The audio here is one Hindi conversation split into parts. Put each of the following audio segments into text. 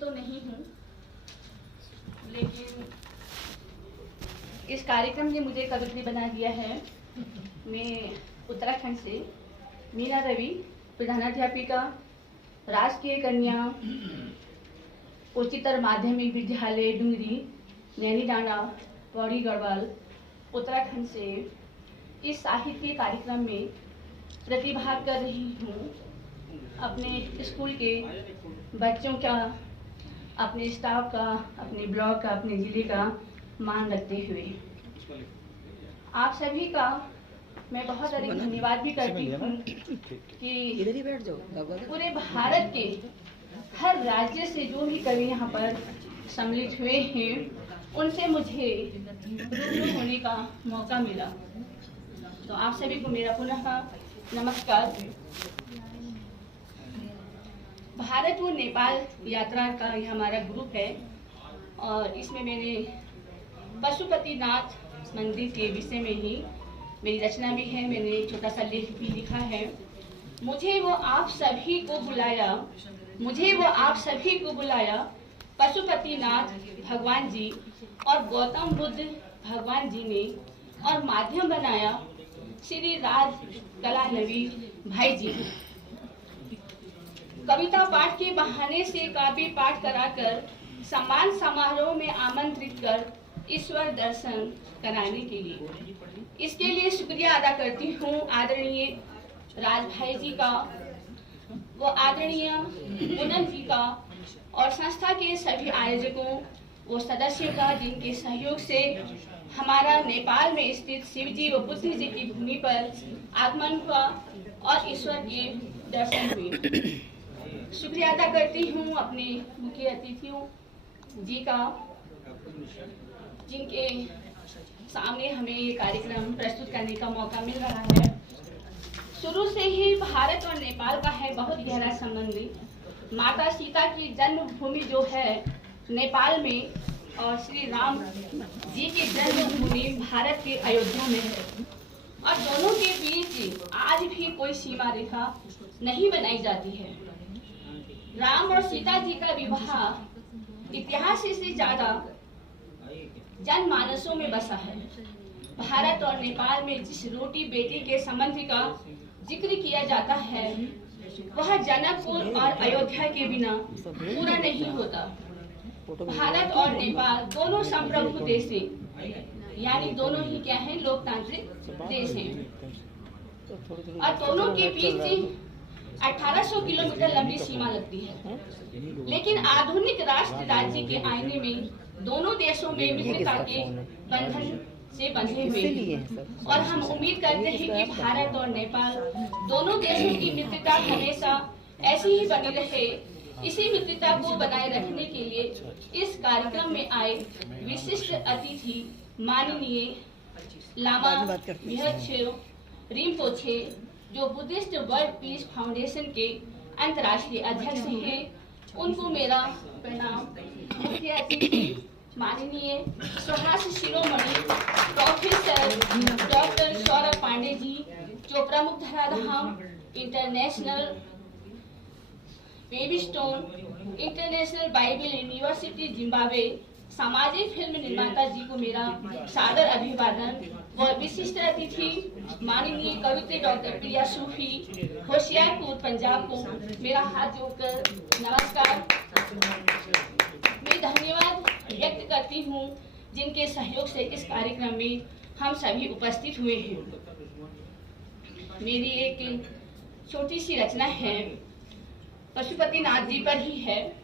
तो नहीं हूँ, लेकिन इस कार्यक्रम ने मुझे कवित्री बना दिया है। मैं उत्तराखंड से मीना रवि, प्रधानाध्यापिका, राजकीय कन्या उच्चतर माध्यमिक विद्यालय डुंगरी, नैनीडांडा, पौड़ी गढ़वाल, उत्तराखंड से इस साहित्य कार्यक्रम में प्रतिभाग कर रही हूँ। अपने स्कूल के बच्चों का, अपने स्टाफ का, अपने ब्लॉक का, अपने ज़िले का मान रखते हुए आप सभी का मैं बहुत अधिक धन्यवाद भी करती हूँ कि पूरे भारत के हर राज्य से जो भी कवि यहाँ पर सम्मिलित हुए हैं उनसे मुझे रूबरू होने का मौका मिला। तो आप सभी को मेरा पुनः नमस्कार। भारत और नेपाल यात्रा का ये हमारा ग्रुप है और इसमें मैंने पशुपतिनाथ मंदिर के विषय में ही मेरी रचना भी है, मैंने छोटा सा लेख भी लिखा है। मुझे वो आप सभी को बुलाया पशुपतिनाथ भगवान जी और गौतम बुद्ध भगवान जी ने, और माध्यम बनाया श्री राज कला नवी भाई जी। कविता पाठ के बहाने से काव्य पाठ कराकर सम्मान समारोह में आमंत्रित कर ईश्वर दर्शन कराने के लिए, इसके लिए शुक्रिया अदा करती हूँ आदरणीय राज भाई जी का, वो आदरणीय पूनम जी का और संस्था के सभी आयोजकों वो सदस्यों का, जिनके सहयोग से हमारा नेपाल में स्थित शिव जी व बुद्ध जी की भूमि पर आगमन हुआ और ईश्वर के दर्शन हुए। शुक्रिया अदा करती हूँ अपने मुख्य अतिथियों जी का, जिनके सामने हमें ये कार्यक्रम प्रस्तुत करने का मौका मिल रहा है। शुरू से ही भारत और नेपाल का है बहुत गहरा संबंध। माता सीता की जन्मभूमि जो है नेपाल में और श्री राम जी की जन्मभूमि भारत के अयोध्या में है, और दोनों के बीच आज भी कोई सीमा रेखा नहीं बनाई जाती है। राम और सीता जी का विवाह इतिहास से ज्यादा जनमानसों में बसा है। भारत और नेपाल में जिस रोटी बेटी के संबंध का जिक्र किया जाता है वह जनकपुर और अयोध्या के बिना पूरा नहीं होता। भारत और नेपाल दोनों संप्रभु देश हैं, यानी दोनों ही क्या है, लोकतांत्रिक देश हैं, और दोनों के बीच 1800 किलोमीटर लंबी सीमा लगती है। लेकिन आधुनिक राष्ट्र राज्य के आईने में दोनों देशों में मित्रता के बंधन से बंधे हुए हैं, और हम उम्मीद करते हैं कि भारत और नेपाल दोनों देशों की मित्रता हमेशा ऐसी ही बनी रहे। इसी मित्रता को बनाए रखने के लिए इस कार्यक्रम में आए विशिष्ट अतिथि माननीय लामा विहत्सेरो रिम्पोछे, जो बुद्धिस्ट वर्ल्ड पीस फाउंडेशन के अंतर्राष्ट्रीय अध्यक्ष हैं, उनको मेरा प्रणाम। मुख्य अतिथि माननीय स्वराष्ट्र शिरोमणि प्रोफेसर डॉक्टर सौरभ पांडे जी, जो प्रमुख धराधाम इंटरनेशनल बेबीस्टोन इंटरनेशनल बाइबल यूनिवर्सिटी जिम्बाब्वे सामाजिक फिल्म निर्माता जी को मेरा सादर अभिवादन। और विशिष्ट अतिथि माननीय कवित्री डॉक्टर प्रिया सूफी, होशियारपुर पंजाब को मेरा हाथ जोड़कर नमस्कार। मैं धन्यवाद व्यक्त करती हूँ जिनके सहयोग से इस कार्यक्रम में हम सभी उपस्थित हुए हैं। मेरी एक छोटी सी रचना है, पशुपतिनाथ जी पर ही है।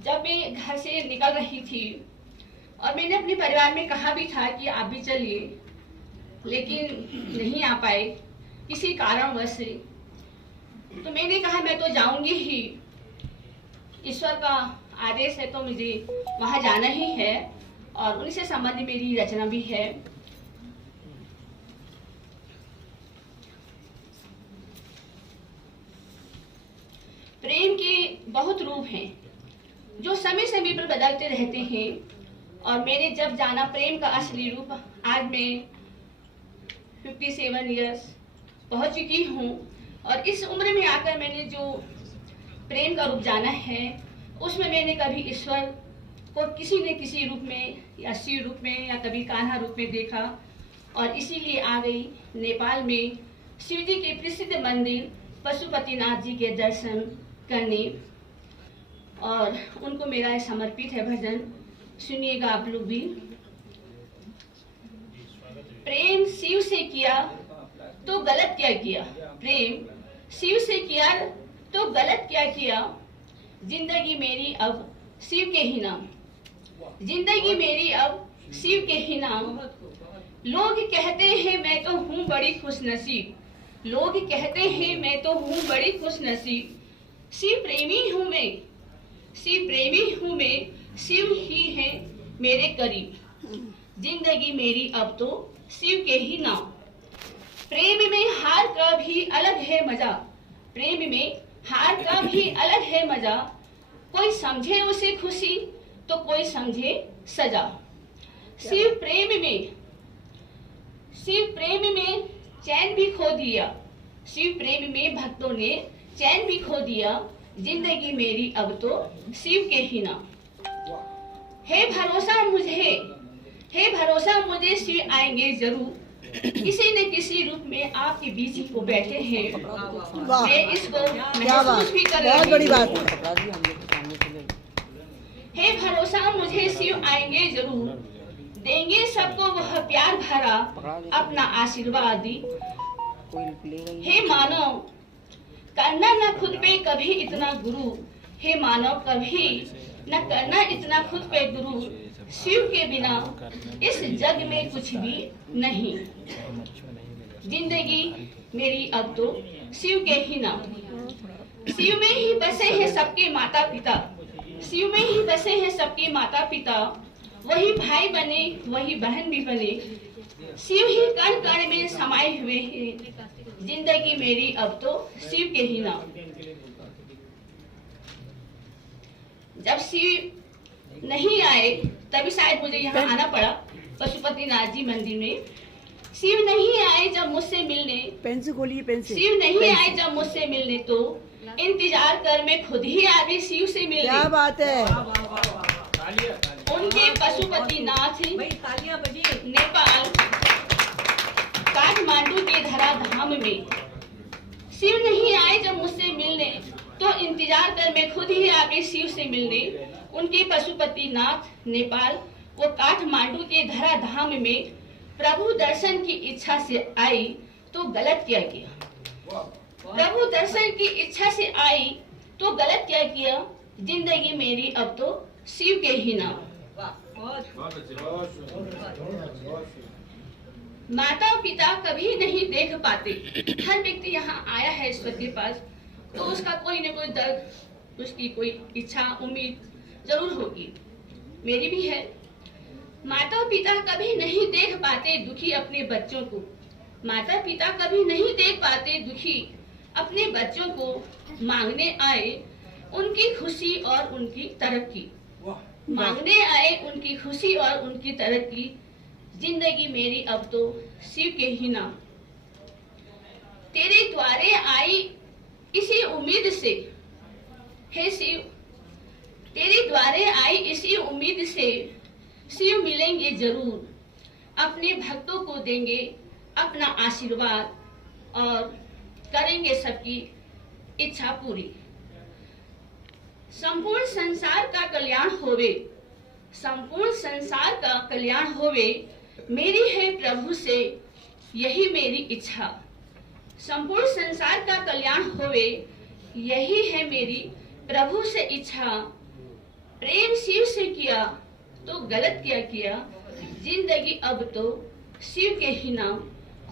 जब मैं घर से निकल रही थी और मैंने अपने परिवार में कहा भी था कि आप भी चलिए, लेकिन नहीं आ पाए किसी कारणवश से, तो मैंने कहा मैं तो जाऊंगी ही, ईश्वर का आदेश है तो मुझे वहां जाना ही है, और उनसे संबंधित मेरी रचना भी है। प्रेम के बहुत रूप हैं जो समय समय पर बदलते रहते हैं, और मैंने जब जाना प्रेम का असली रूप, आज मैं 57 इयर्स पहुंच चुकी हूँ और इस उम्र में आकर मैंने जो प्रेम का रूप जाना है उसमें मैंने कभी ईश्वर को किसी न किसी रूप में या शिव रूप में या कभी कान्हा रूप में देखा और इसीलिए आ गई नेपाल में शिव जी के प्रसिद्ध मंदिर पशुपतिनाथ जी के दर्शन करने। और उनको मेरा समर्पित है भजन, सुनिएगा आप लोग भी। प्रेम शिव से किया तो गलत क्या किया, प्रेम शिव से किया तो गलत क्या किया, जिंदगी मेरी अब शिव के ही नाम, जिंदगी मेरी अब शिव के ही नाम। लोग कहते हैं मैं तो हूँ बड़ी खुशनसीब, लोग कहते हैं मैं तो हूँ बड़ी खुशनसीब। शिव प्रेमी हूँ मैं, शिव प्रेमी हूँ मैं, शिव ही है मेरे करीब, जिंदगी मेरी अब तो शिव के ही नाम। प्रेम में हार का भी अलग है मजा, प्रेम में हार का भी अलग है मजा। कोई समझे उसे खुशी तो कोई समझे सजा। शिव प्रेम में चैन भी खो दिया, शिव प्रेम में भक्तों ने चैन भी खो दिया, जिंदगी मेरी अब तो शिव के ही नाम। है भरोसा मुझे शिव आएंगे जरूर, किसी न किसी रूप में आपके बीच को बैठे हैं। मैं इसको महसूस भी कर रही हूँ। बड़ी बात है भरोसा मुझे शिव आएंगे जरूर, देंगे सबको वह प्यार भरा अपना आशीर्वाद दी। हे मानव करना न खुद पे कभी इतना गुरु, हे मानव कभी न करना इतना खुद पे गुरु। शिव के बिना इस जग में कुछ भी नहीं, जिंदगी मेरी अब तो शिव के ही नाम। शिव में ही बसे हैं सबके माता पिता, शिव में ही बसे हैं सबके माता पिता। वही भाई बने वही बहन भी बने, शिव ही कण कण में समाये हुए हैं, जिंदगी मेरी अब तो शिव के ही नाम। जब शिव नहीं आए तभी शायद मुझे यहाँ आना पड़ा पशुपतिनाथ जी मंदिर में। शिव नहीं आए जब मुझसे मिलने, पेंसिल खोलिए पेंसिल। शिव नहीं आए जब मुझसे मिलने तो इंतजार कर मैं खुद ही आ गई शिव से मिलने। क्या बात है। उनके पशुपतिनाथ नेपाल काठमांडू के धरा धाम में शिव नहीं आए जब मुझसे मिलने तो इंतजार कर मैं खुद ही आ गई शिव से मिलने। उनके पशुपतिनाथ नेपाल वो काठमांडू के धरा धाम में प्रभु दर्शन की इच्छा से आई तो गलत क्या किया, प्रभु दर्शन की इच्छा से आई तो गलत क्या किया, जिंदगी मेरी अब तो शिव के ही नाम। माता पिता कभी नहीं देख पाते। हर व्यक्ति यहाँ आया है ईश्वर के पास तो उसका कोई न कोई दर्द, उसकी कोई इच्छा उम्मीद जरूर होगी, मेरी भी है। माता पिता कभी नहीं देख पाते दुखी अपने बच्चों को, माता पिता कभी नहीं देख पाते दुखी अपने बच्चों को। मांगने आए उनकी खुशी और उनकी तरक्की, मांगने आए उनकी खुशी और उनकी तरक्की, जिंदगी मेरी अब तो शिव के ही नाम। तेरे द्वारे आई इसी उम्मीद से, हे शिव तेरे द्वारे आई इसी उम्मीद से, शिव मिलेंगे जरूर, अपने भक्तों को देंगे अपना आशीर्वाद और करेंगे सबकी इच्छा पूरी। संपूर्ण संसार का कल्याण होवे, संपूर्ण संसार का कल्याण होवे, मेरी है प्रभु से यही मेरी इच्छा। संपूर्ण संसार का कल्याण होवे, यही है मेरी प्रभु से इच्छा। प्रेम शिव से किया तो गलत क्या किया, जिंदगी अब तो शिव के ही नाम,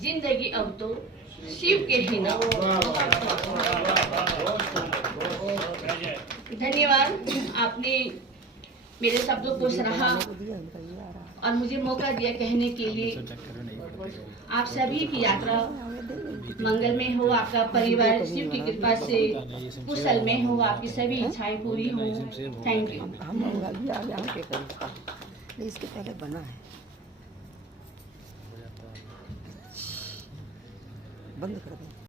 जिंदगी अब तो शिव के ही नाम। धन्यवाद, आपने मेरे शब्दों को सराहा और मुझे मौका दिया कहने के लिए। आप सभी की यात्रा मंगल में हो, आपका परिवार शिव की कृपा से कुशल में हो, आपकी सभी इच्छाएं पूरी हो। Thank you. इसके पहले बना है बंद कर दो।